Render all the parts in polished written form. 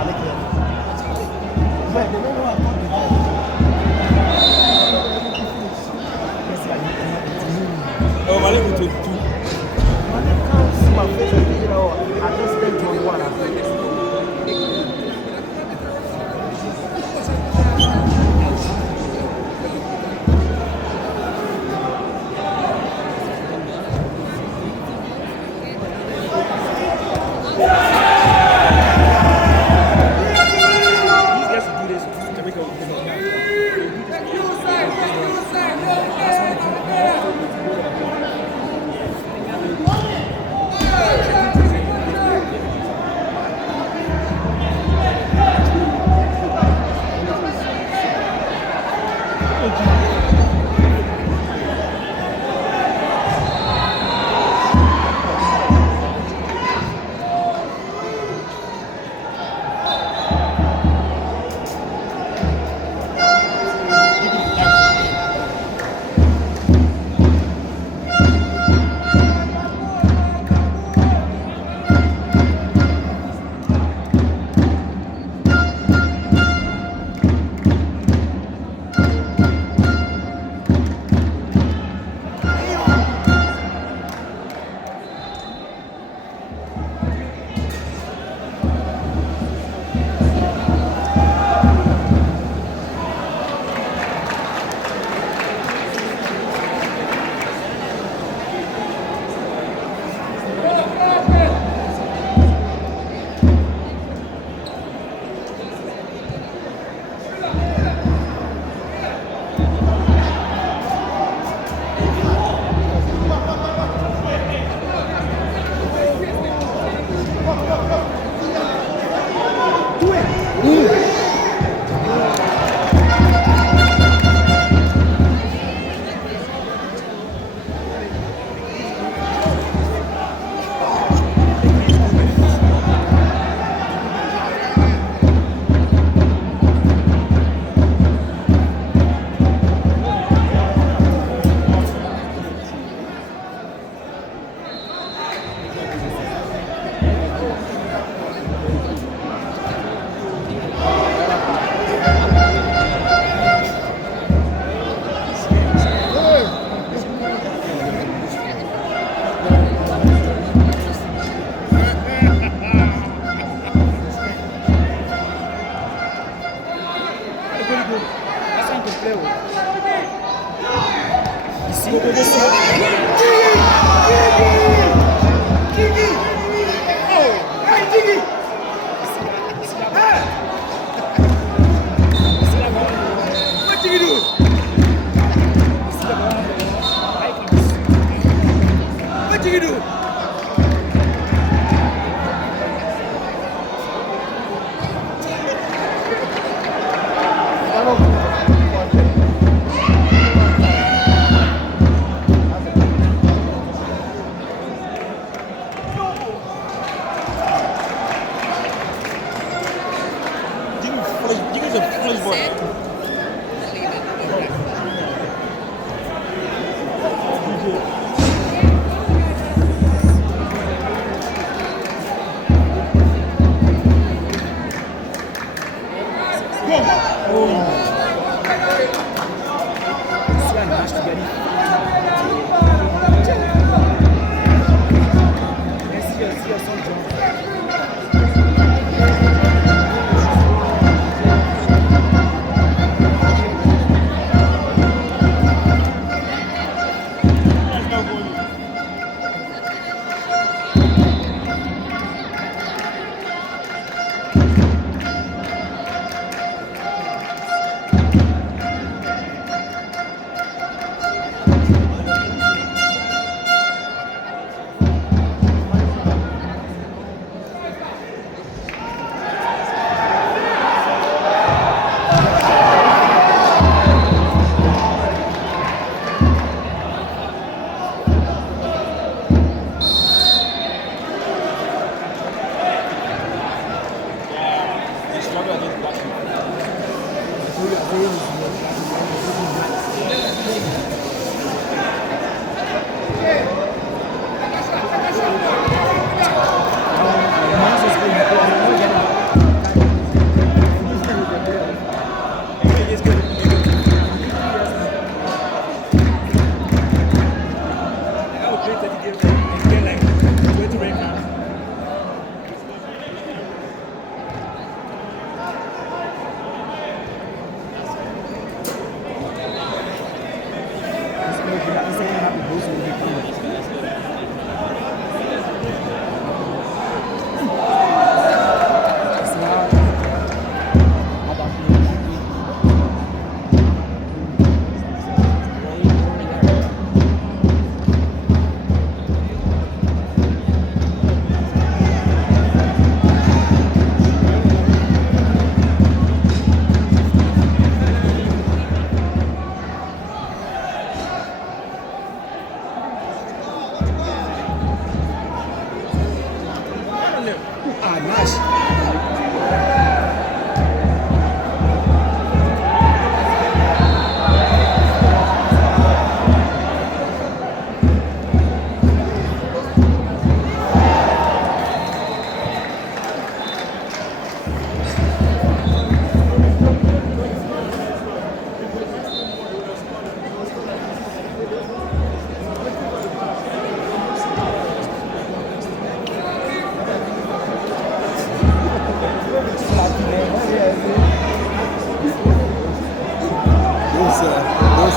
avec elle. Ouais, mais non, à part oh, on va aller goûter tout. Quand ma fête, je dis là, à l'instant, tu vas voir la fête.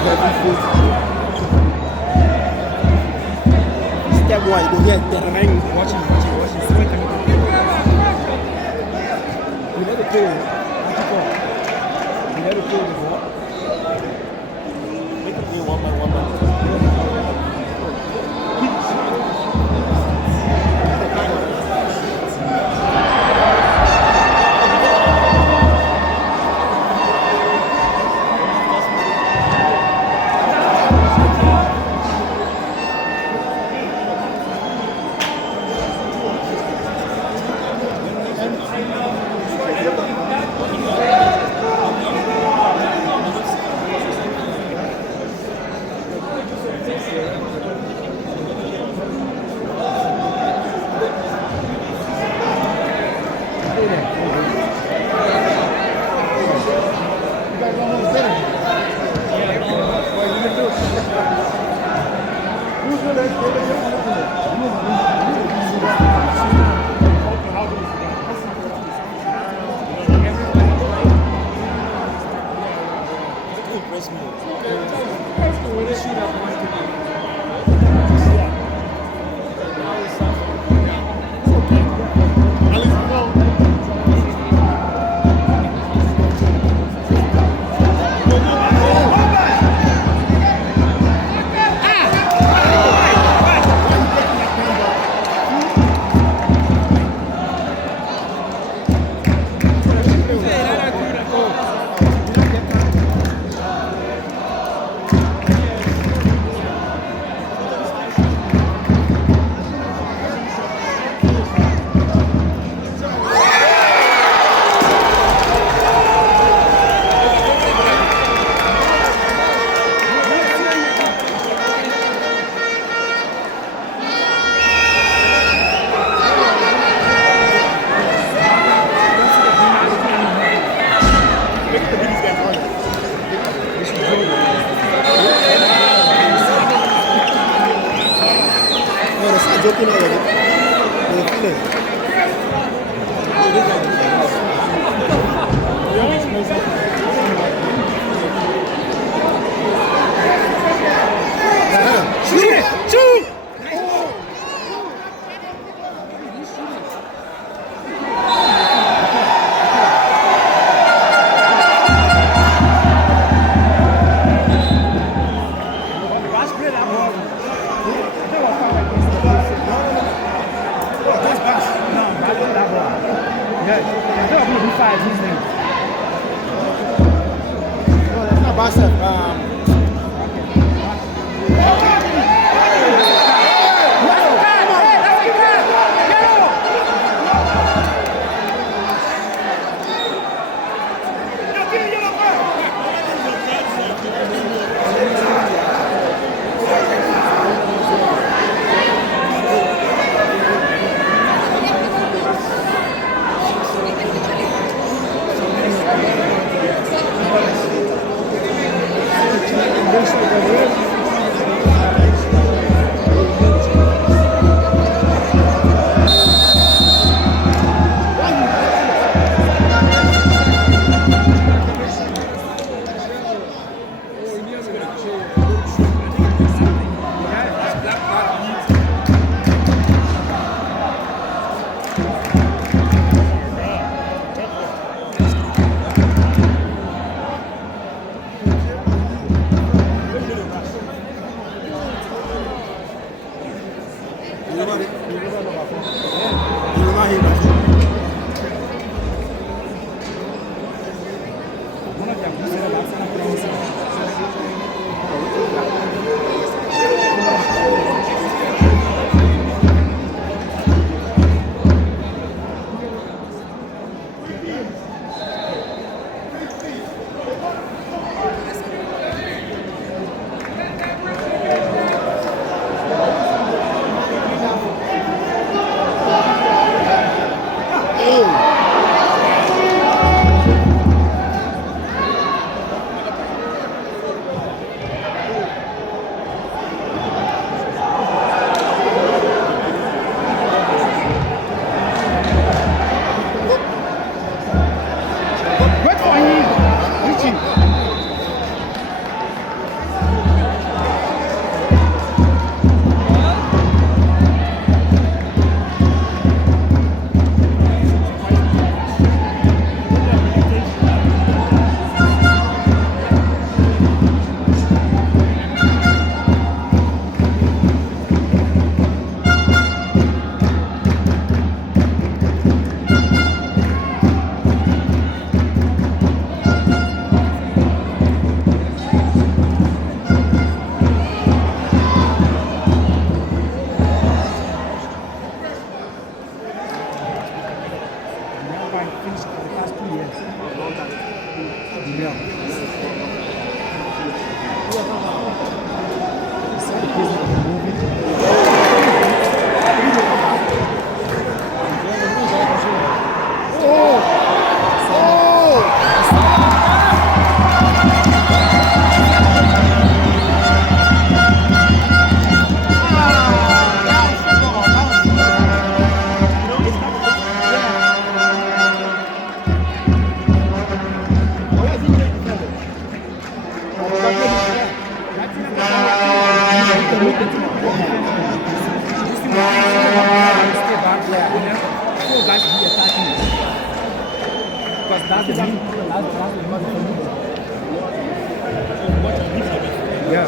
Step one, go here. Watching. See what time You never play. You never play before. make it play one by one. Impress me. Joking already. They're feeling. the past 2 years. Yeah. Yeah.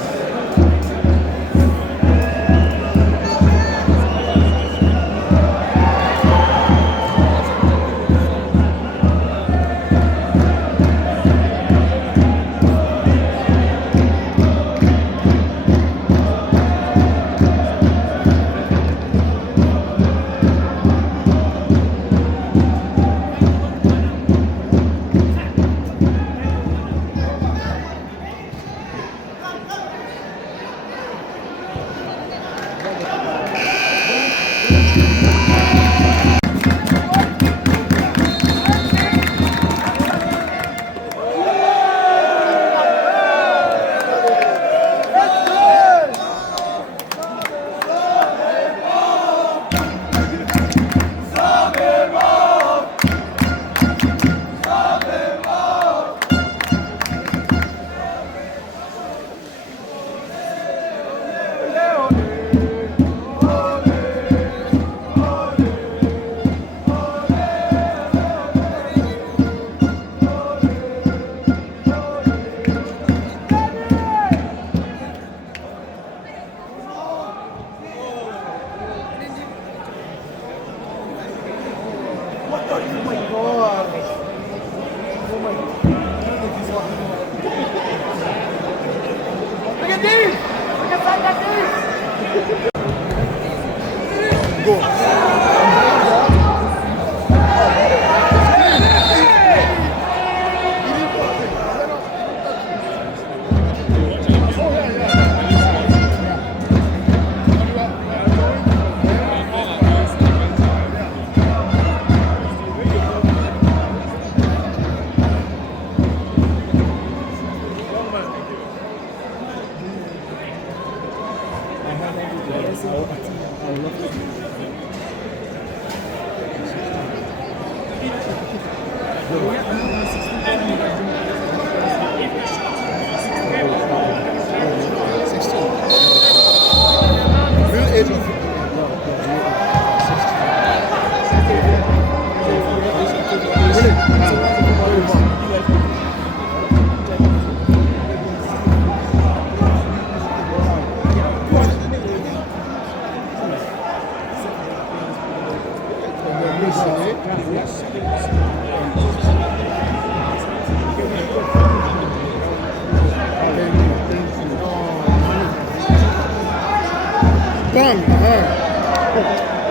Bang!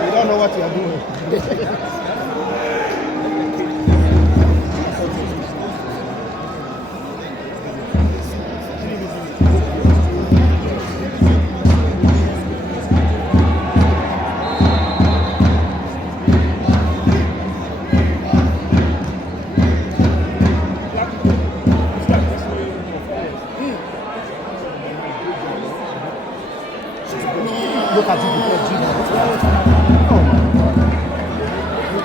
You don't know what you are doing. Look at it before Jesus. Oh my God.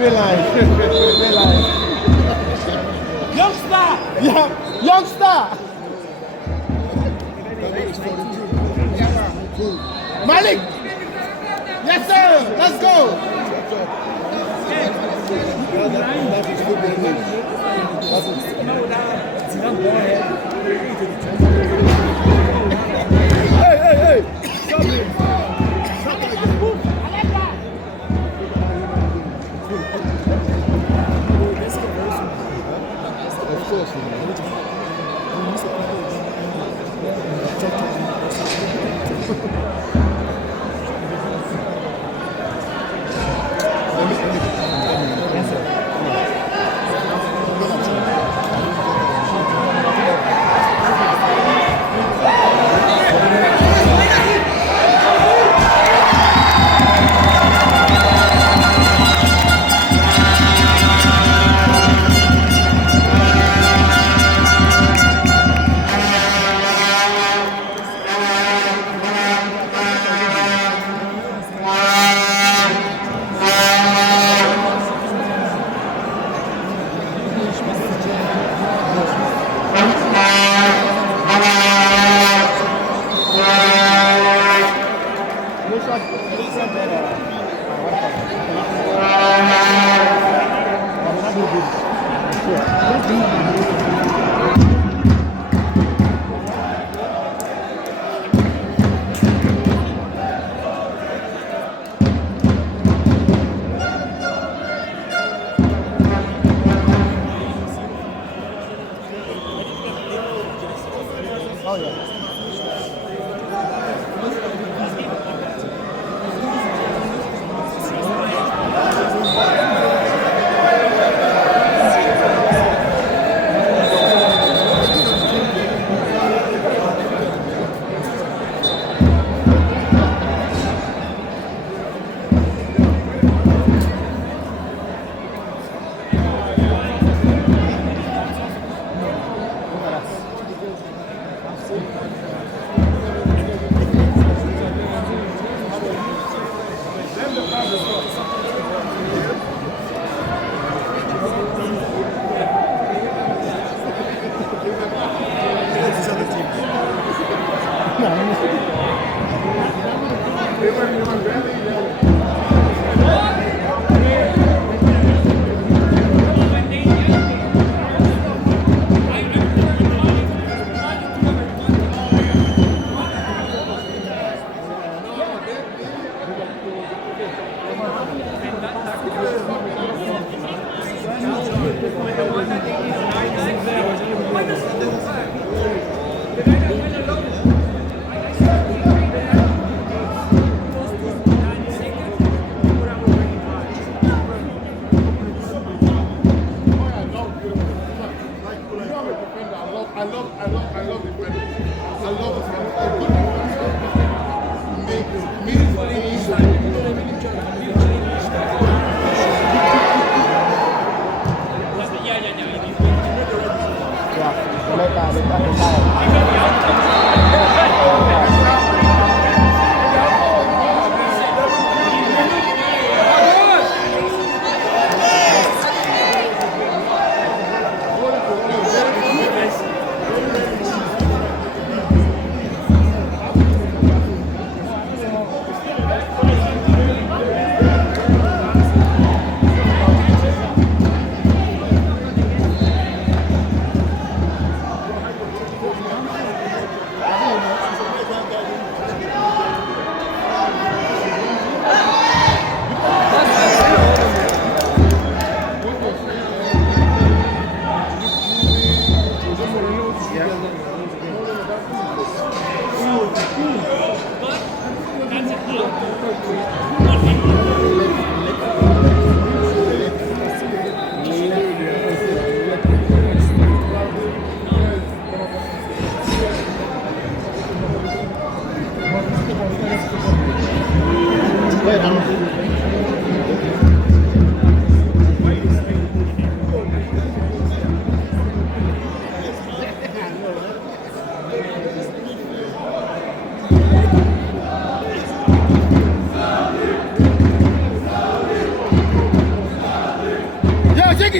Realize. Youngster! Malik! Yes, sir! Let's go! Hey! Stop it! Of course,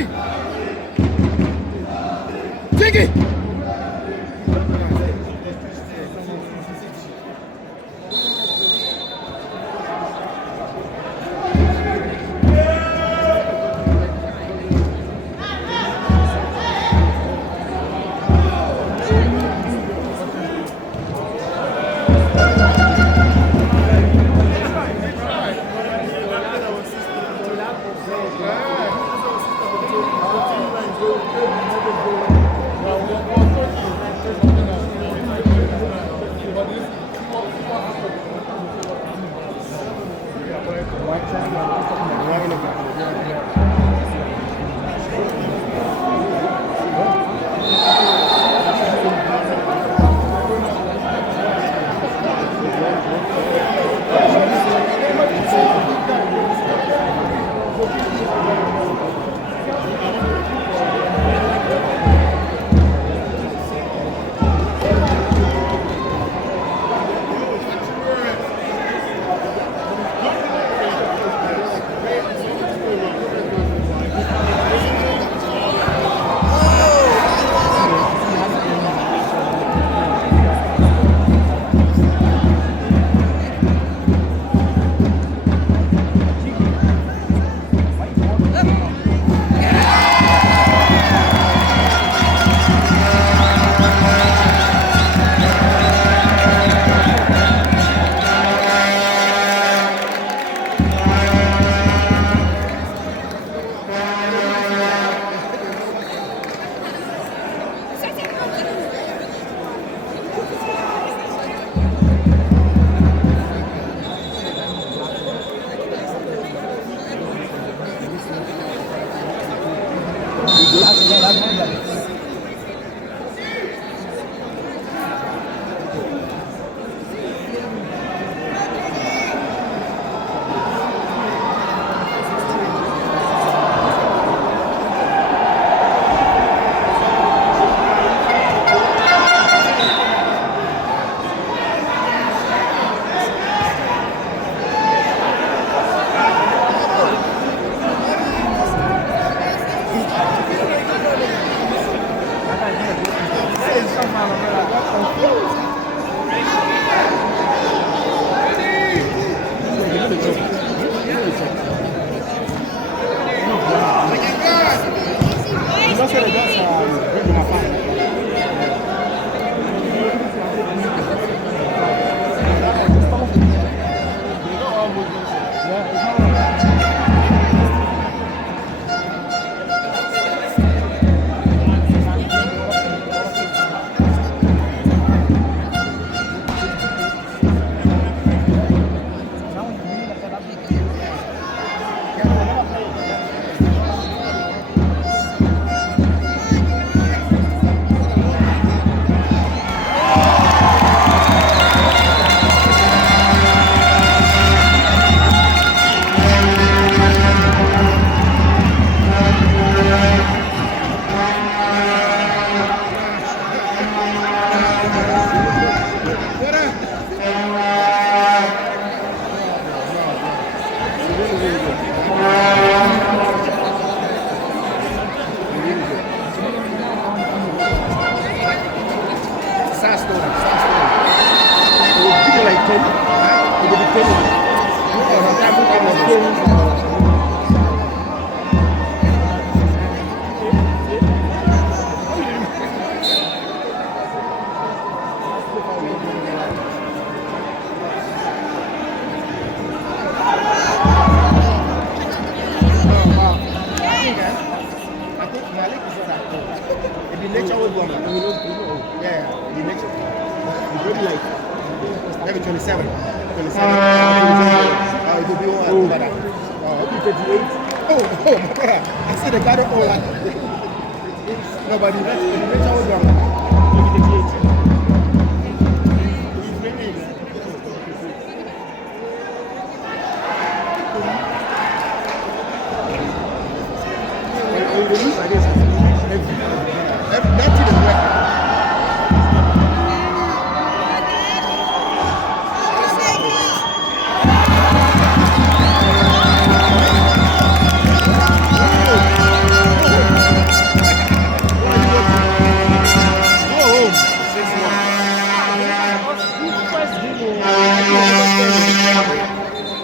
Jiggy! Jiggy!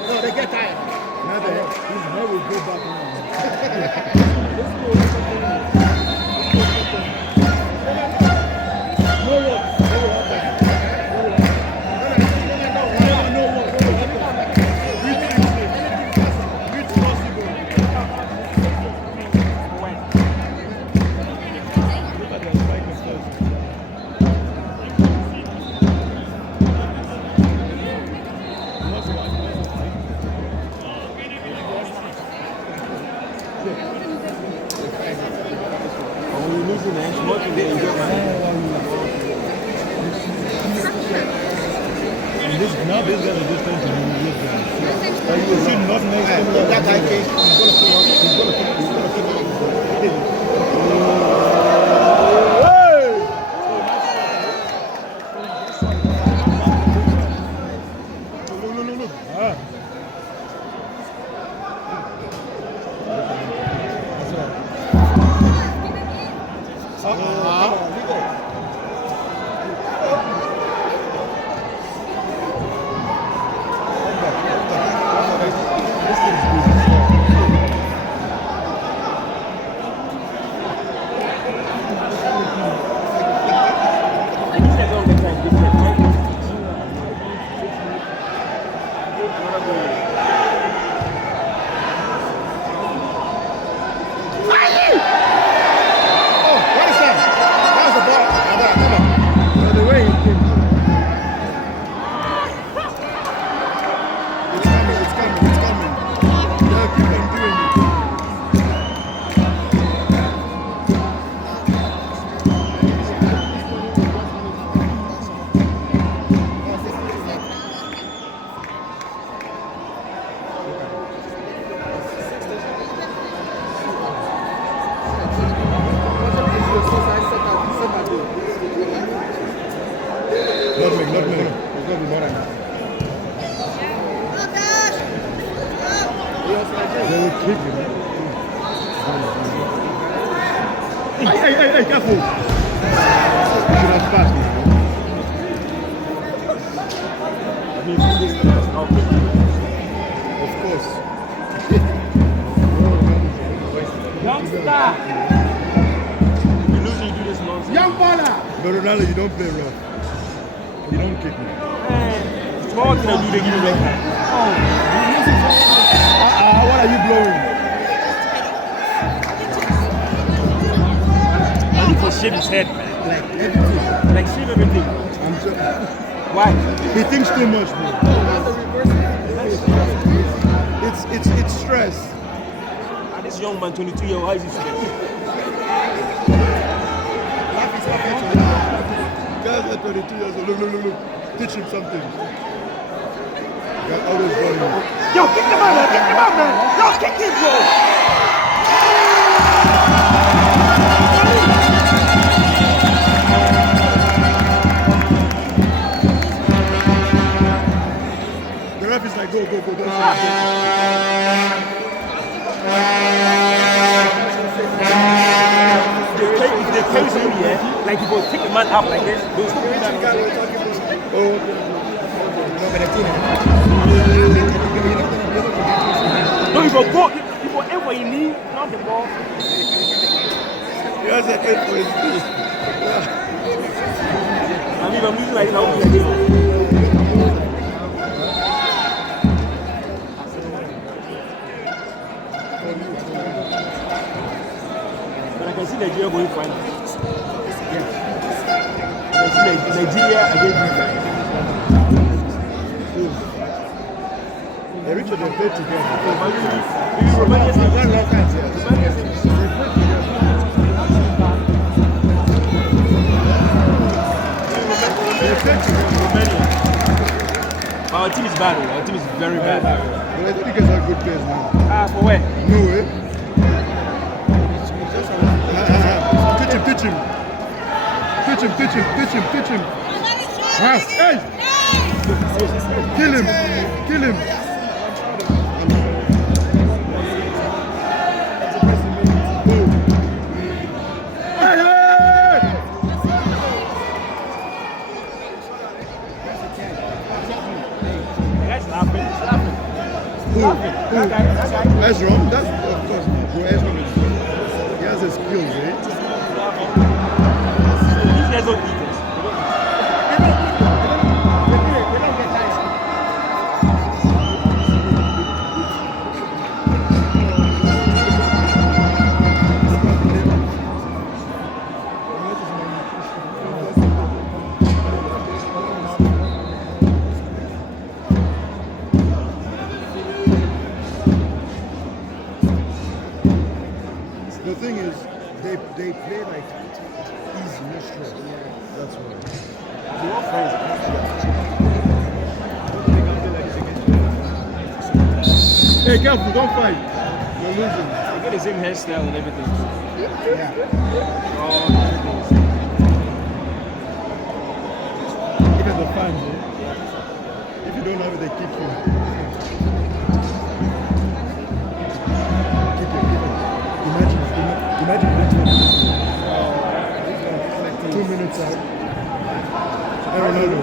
No, they get tired. Now that his head will go back now. Now this guy is just going to be this guy. You will see not next to That guy came. He's gonna Look. What is that? That was the ball. Come on. The way he came. It's coming. Yeah, keep on doing it. Not me. It's gonna be more than that. They will trick you, man. Hey, careful. You should have passed me. Of course. You lose, you do this nonsense. Young baller. But Ronaldo, you don't play rough. You don't kick me. Small can I do, they give you red card. What are you blowing? I need to shave his head, man. Like everything. Like shave everything. I'm just, Why? he thinks too much, bro. It's stress. Ah, this young man, 22-year-old, how is he stressed? Guys are 22 years old. Look. Teach him something. You're always running. Yo, kick him out, man. Yo, kick him, bro. The ref is like, go. If they carry somebody here, like if you take the man up like this, they'll still be that. No, you go aim for your knee, not the ball. He has a head for his knee. I mean, if I'm losing like this, I'll be like this. But I can see Nigeria going final. Yes. I can see Nigeria against you. They reached the bed together. Maybe Romania is One last time, yes. Romania is Romania. Our team is bad. Our team is very bad. But I think it's a good place now. For where? No way. Teach him. Hey! Kill him. Hey! That guy. Ezra, that's of course, bro. Ezra is he has the skills, eh? These guys don't eat it. They don't get tired. The thing is, they play like easy, no stress. That's why. They want friends. Hey, careful, don't fight. You're losing. They get the same hairstyle and everything. Yeah. Even the fans, eh? If you don't have it, they kick you. Keep it. Imagine. 2 minutes out. I don't know.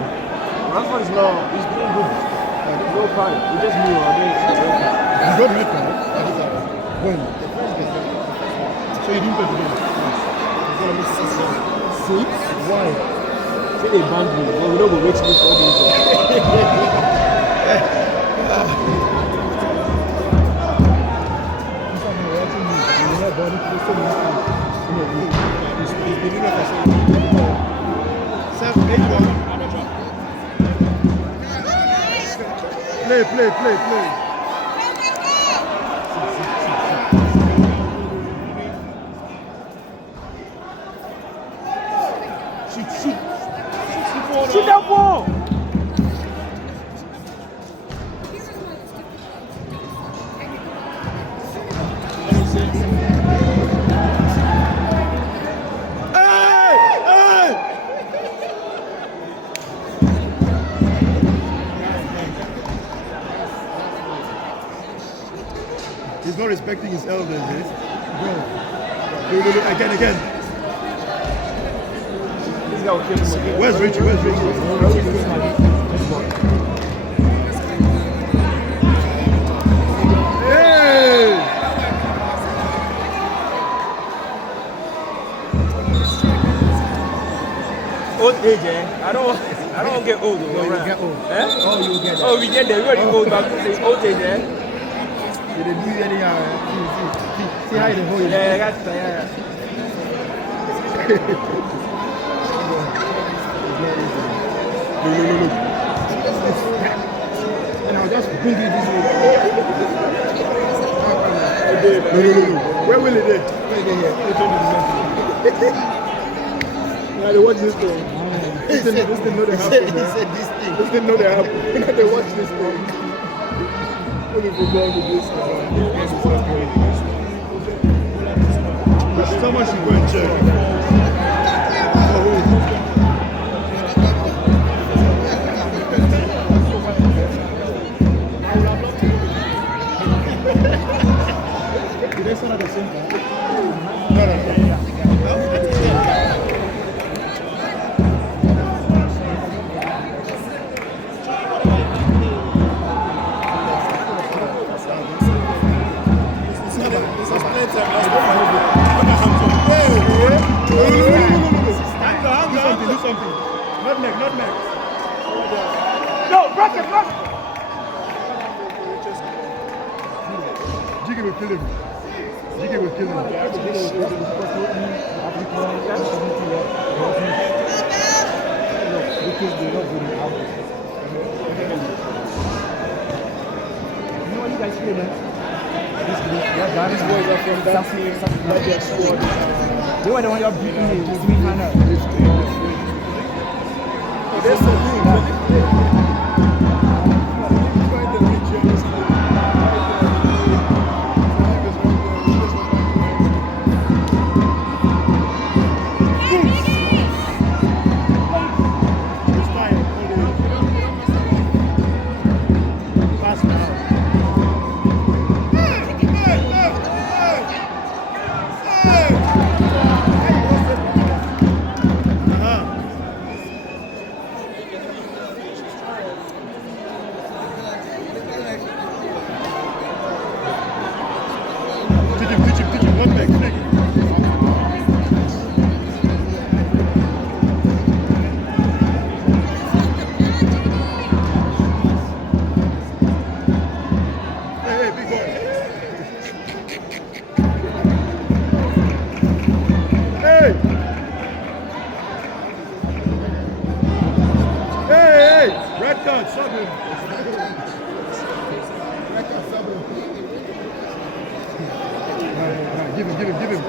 Rafa is now, he's doing good. He's no fine. He just knew. You got red card? When? So you didn't play today? He's gonna miss 6 games. 6? Why? Say they banned me, but we don't go wait till this all games. Play. Shoot that ball! He's not respecting his elders, eh? Bro. Again. This guy will kill him again. Where's Richie? Hey! Old age, eh? I don't want to get old. Oh, you get old. Eh? Oh, you get Oh, we get there. We already old, but it's old age, eh? They do anyhow. See how they hold you. Yeah, that's yeah. Look. And I'll just bring you this way. No. Where will it be? Now they watch this thing. This thing know they happen. He said this thing. This thing know they happen. Now they watch this thing. What if we go with this? Someone should go and check. Did they start at the same time? No. Do something. Not neck. No, bracket. Jiggy will kill him. You know what you guys feel, man? These boys are from that team. Squad. They were the one you're beating me with me, man. That's the thing. Nutmeg, nutmeg. Hey, hey, big boy. Hey! Hey, hey! Red card, sub him. Red card, sub him. Give him, give him, give him.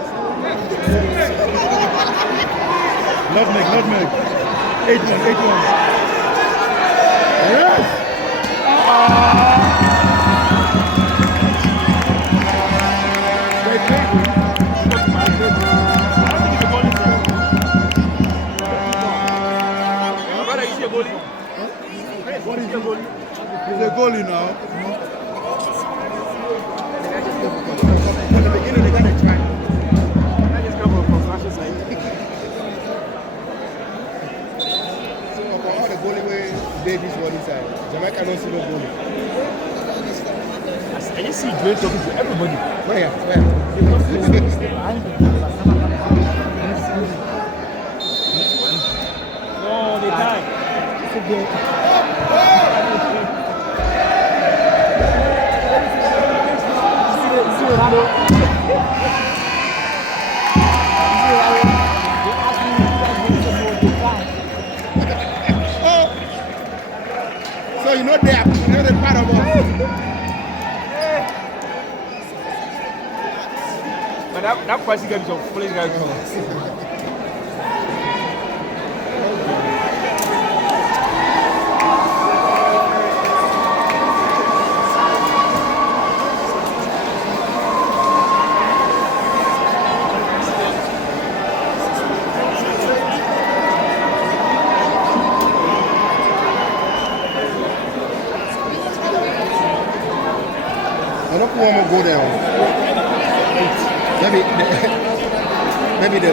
Nutmeg, nutmeg. 8-1, 8-1. Yes! They played him. What is the goalie? He's a goalie now. From the beginning, they got to try. So, for all the goalie way Davis was inside, Jamaica don't see no goalie. I just see Dwayne talking to everybody. Where? Where? No, they died. So you know they're part of us. But that person got some police guy. I don't want to go there. Maybe the